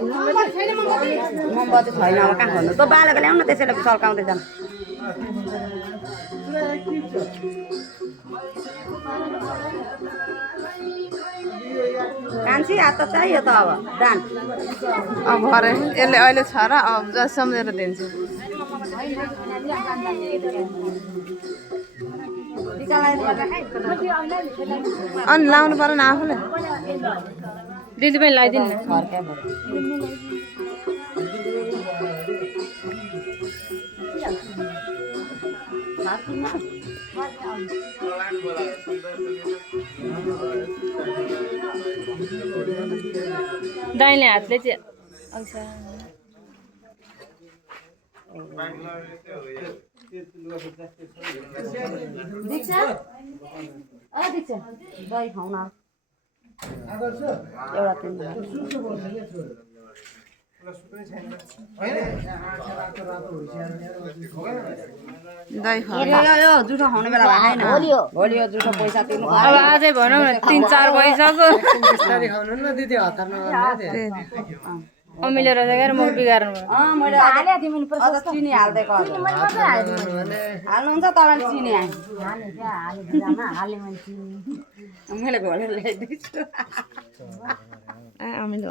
मोमबत्ती छैन अब कहाँ खोल्नु त बालेको ल्याउन त्यसैले सल्काउँदै जानु कान्छी हात त चाहियो त अब दान अब भरे यसले अहिले छ र अब जस सम्झेर दिन्छु अनि लाउनु पर्यो नि आफूले दिदी पनि लगाइदिनु न दाहिने हातले चाहिँ दीक्षा दीक्षा दही खाउन एउटा दही यो जुठो खाउने बेला भएन भोलि यो जुठो पैसा तिर्नु अब आजै भनौँ न 3-4 भइसक्यो अमिलेर चाहिँ म बिगार्नु मैले अझ चिनी हाल्दै हाल्नुहुन्छ तपाईँले चिनी मैले घोलेर ल्याइदिन्छु अमिलो